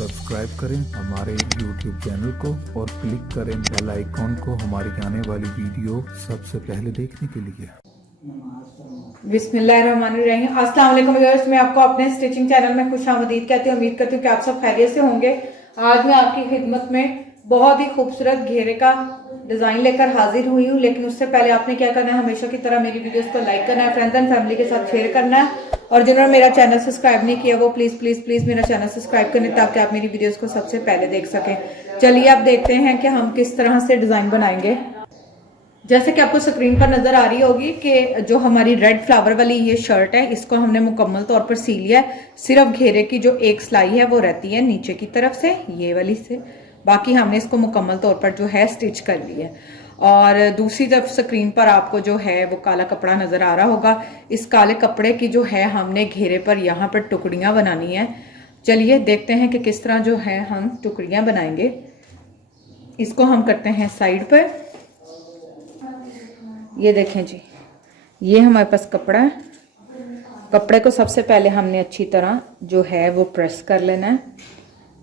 Subscribe करें हमारे YouTube channel को और क्लिक करें बेल आइकॉन को हमारी आने वाली वीडियो सबसे पहले देखने के लिए। बिस्मिल्लाहिर्रहमानिर्रहीम। अस्सलाम वालेकुम व्यूअर्स, मैं आपको अपने स्टिचिंग चैनल में खुशामदीद कहती हूँ। उम्मीद करती हूँ कि आप सब खैरियत से होंगे। आज मैं आपकी खिदमत में बहुत ही खूबसूरत घेरे का डिजाइन लेकर हाजिर हुई हूँ, लेकिन उससे पहले आपने क्या करना है, हमेशा की तरह मेरी वीडियोस को लाइक करना है, फ्रेंड्स एंड फैमिली के साथ शेयर करना है, और जिन्होंने मेरा चैनल सब्सक्राइब नहीं किया वो प्लीज प्लीज प्लीज मेरा चैनल सब्सक्राइब करें ताकि आप मेरी वीडियोस को सबसे पहले देख सकें। चलिए आप देखते हैं कि हम किस तरह से डिजाइन बनाएंगे। जैसे कि आपको स्क्रीन पर नजर आ रही होगी कि जो हमारी रेड फ्लावर वाली ये शर्ट है, इसको हमने मुकम्मल तौर पर सी लिया है। सिर्फ घेरे की जो एक सिलाई है वो रहती है नीचे की तरफ से, ये वाली से, बाकी हमने इसको मुकम्मल तौर पर जो है स्टिच कर लिया है। और दूसरी तरफ स्क्रीन पर आपको जो है वो काला कपड़ा नजर आ रहा होगा। इस काले कपड़े की जो है हमने घेरे पर यहाँ पर टुकड़ियां बनानी है। चलिए देखते हैं कि किस तरह जो है हम टुकड़ियां बनाएंगे। इसको हम करते हैं साइड पर। ये देखें जी, ये हमारे पास कपड़ा है। कपड़े को सबसे पहले हमने अच्छी तरह जो है वो प्रेस कर लेना है।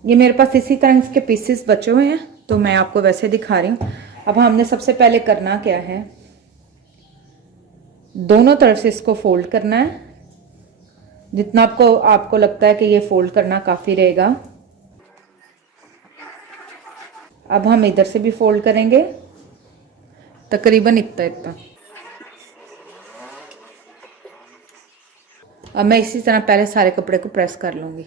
ये मेरे पास इसी तरह इसके पीसेस बचे हुए हैं तो मैं आपको वैसे दिखा रही हूँ। अब हमने सबसे पहले करना क्या है, दोनों तरफ से इसको फोल्ड करना है। जितना आपको लगता है कि ये फोल्ड करना काफी रहेगा। अब हम इधर से भी फोल्ड करेंगे, तकरीबन इतना। अब मैं इसी तरह पहले सारे कपड़े को प्रेस कर लूंगी।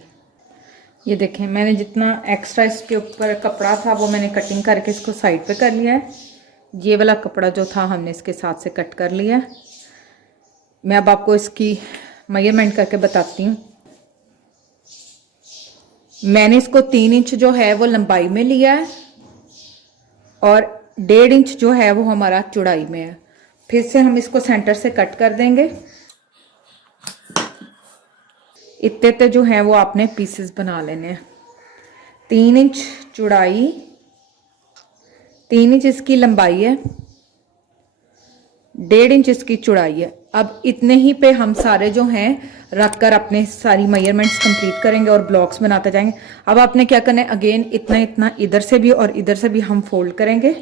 ये देखें, मैंने जितना एक्स्ट्रा इसके ऊपर कपड़ा था वो मैंने कटिंग करके इसको साइड पे कर लिया है। ये वाला कपड़ा जो था हमने इसके साथ से कट कर लिया है। मैं अब आपको इसकी मेजरमेंट करके बताती हूँ। मैंने इसको 3 इंच जो है वो लंबाई में लिया है और 1.5 इंच जो है वो हमारा चौड़ाई में है। फिर से हम इसको सेंटर से कट कर देंगे। इतने जो है वो आपने पीसेस बना लेने हैं। 3 इंच चौड़ाई, 3 इंच इसकी लंबाई है, 1.5 इंच इसकी चौड़ाई है। अब इतने ही पे हम सारे जो हैं रख कर अपने सारी मेजरमेंट्स कंप्लीट करेंगे और ब्लॉक्स बनाते जाएंगे। अब आपने क्या करना है, अगेन इतना इधर से भी और इधर से भी हम फोल्ड करेंगे।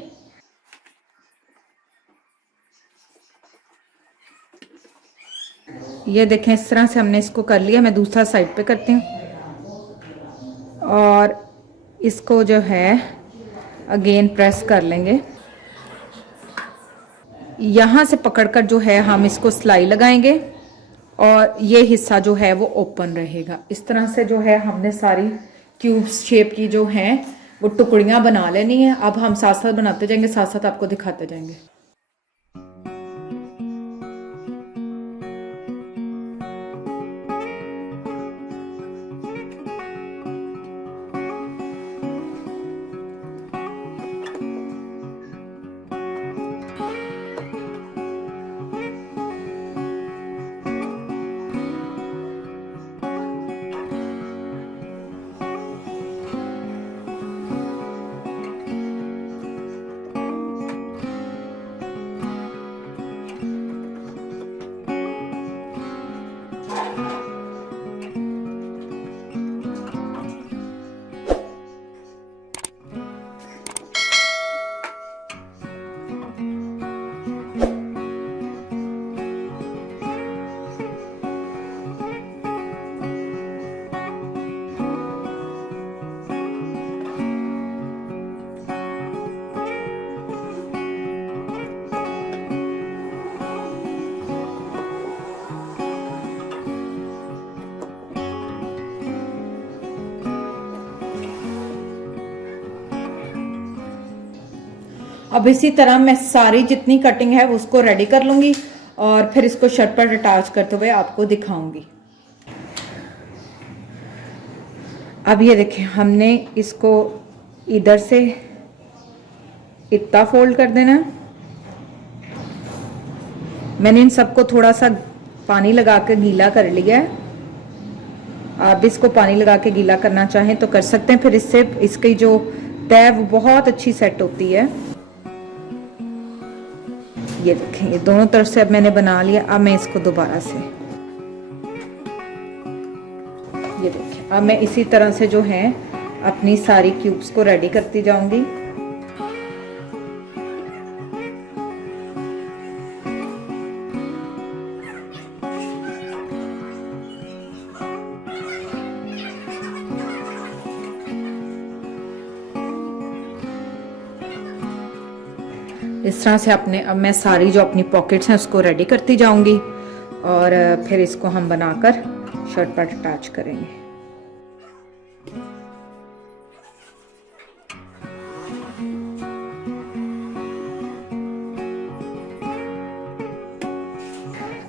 ये देखें, इस तरह से हमने इसको कर लिया। मैं दूसरा साइड पे करती हूँ और इसको जो है अगेन प्रेस कर लेंगे। यहाँ से पकड़कर जो है हम इसको सिलाई लगाएंगे और ये हिस्सा जो है वो ओपन रहेगा। इस तरह से जो है हमने सारी क्यूब्स शेप की जो है वो टुकड़ियाँ बना लेनी है। अब हम साथ साथ बनाते जाएंगे, साथ साथ आपको दिखाते जाएंगे। अब इसी तरह मैं सारी जितनी कटिंग है उसको रेडी कर लूंगी और फिर इसको शर्ट पर अटैच करते हुए आपको दिखाऊंगी। अब ये देखें, हमने इसको इधर से इतना फोल्ड कर देना। मैंने इन सबको थोड़ा सा पानी लगा के गीला कर लिया है। आप इसको पानी लगा के गीला करना चाहें तो कर सकते हैं, फिर इससे इसकी जो तय वो बहुत अच्छी सेट होती है। ये देखें, ये दोनों तरफ से अब मैंने बना लिया। अब मैं इसको दोबारा से, ये देखें, अब मैं इसी तरह से जो है अपनी सारी क्यूब्स को रेडी करती जाऊंगी। इस तरह से अब मैं सारी जो अपनी पॉकेट्स हैं उसको रेडी करती जाऊंगी और फिर इसको हम बनाकर शर्ट पर अटैच करेंगे।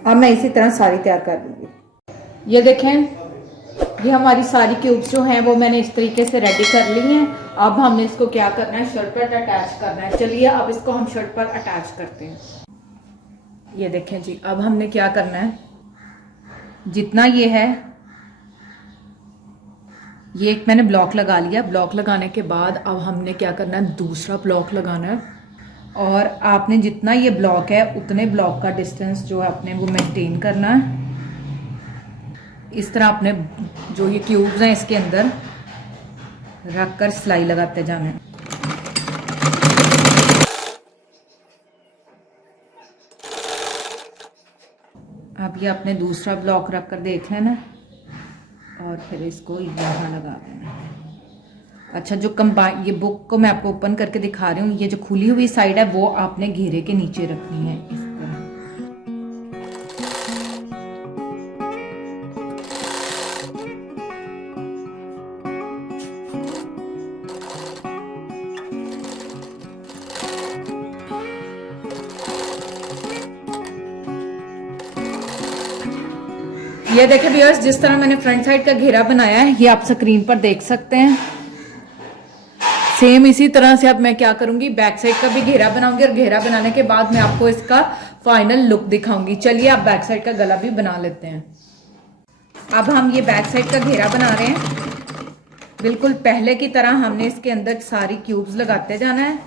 अब मैं इसी तरह सारी तैयार कर लूंगी। ये देखें, ये हमारी सारी क्यूब्स जो हैं वो मैंने इस तरीके से रेडी कर ली हैं। अब हमने इसको क्या करना है, शर्ट पर अटैच करना है। चलिए अब इसको हम शर्ट पर अटैच करते हैं। ये देखें जी, अब हमने क्या करना है, जितना ये है, ये एक मैंने ब्लॉक लगा लिया। ब्लॉक लगाने के बाद अब हमने क्या करना है, दूसरा ब्लॉक लगाना है। और आपने जितना ये ब्लॉक है उतने ब्लॉक का डिस्टेंस जो है अपने वो मेंटेन करना है। इस तरह अपने जो ये क्यूब्स हैं इसके अंदर रख कर सिलाई लगाते जाना है। अब ये अपने दूसरा ब्लॉक रख कर देख लेना और फिर इसको यहाँ लगा देना। अच्छा, जो कंबाइन, ये बुक को मैं आपको ओपन करके दिखा रही हूँ, ये जो खुली हुई साइड है वो आपने घेरे के नीचे रखनी है इस तरह। ये देखें व्यूअर्स, जिस तरह मैंने फ्रंट साइड का घेरा बनाया है ये आप स्क्रीन पर देख सकते हैं। सेम इसी तरह से अब मैं क्या करूंगी, बैक साइड का भी घेरा बनाऊंगी और घेरा बनाने के बाद मैं आपको इसका फाइनल लुक दिखाऊंगी। चलिए आप बैक साइड का गला भी बना लेते हैं। अब हम ये बैक साइड का घेरा बना रहे हैं। बिल्कुल पहले की तरह हमने इसके अंदर सारी क्यूब्स लगाते जाना है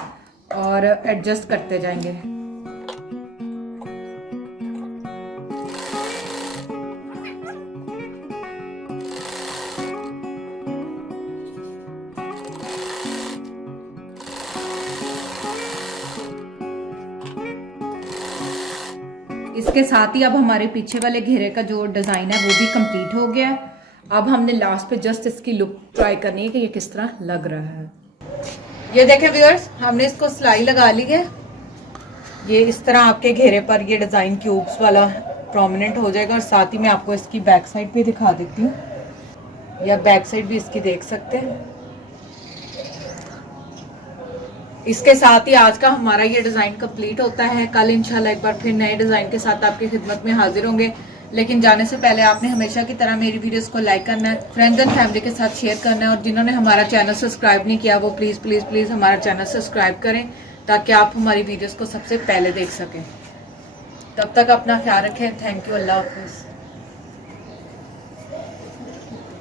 और एडजस्ट करते जाएंगे। इसके साथ ही अब हमारे पीछे वाले घेरे का जो डिजाइन है वो भी कंप्लीट हो गया है। अब हमने लास्ट पे जस्ट इसकी लुक ट्राई करनी है कि ये किस तरह लग रहा है। ये देखें व्यूअर्स, हमने इसको सिलाई लगा ली है। ये इस तरह आपके घेरे पर ये डिजाइन क्यूब्स वाला प्रोमिनेंट हो जाएगा। और साथ ही मैं आपको इसकी बैक साइड भी दिखा देती हूँ, या बैक साइड भी इसकी देख सकते हैं। इसके साथ ही आज का हमारा ये डिजाइन कंप्लीट होता है। कल इंशाल्लाह एक बार फिर नए डिजाइन के साथ आपकी खिदमत में हाजिर होंगे। लेकिन जाने से पहले आपने हमेशा की तरह मेरी वीडियोस को लाइक करना है, फ्रेंड्स एंड फैमिली के साथ शेयर करना है, और जिन्होंने हमारा चैनल सब्सक्राइब नहीं किया वो प्लीज प्लीज प्लीज हमारा चैनल सब्सक्राइब करें ताकि आप हमारी वीडियोस को सबसे पहले देख सकें। तब तक अपना ख्याल रखें। Thank you. Allah Hafiz.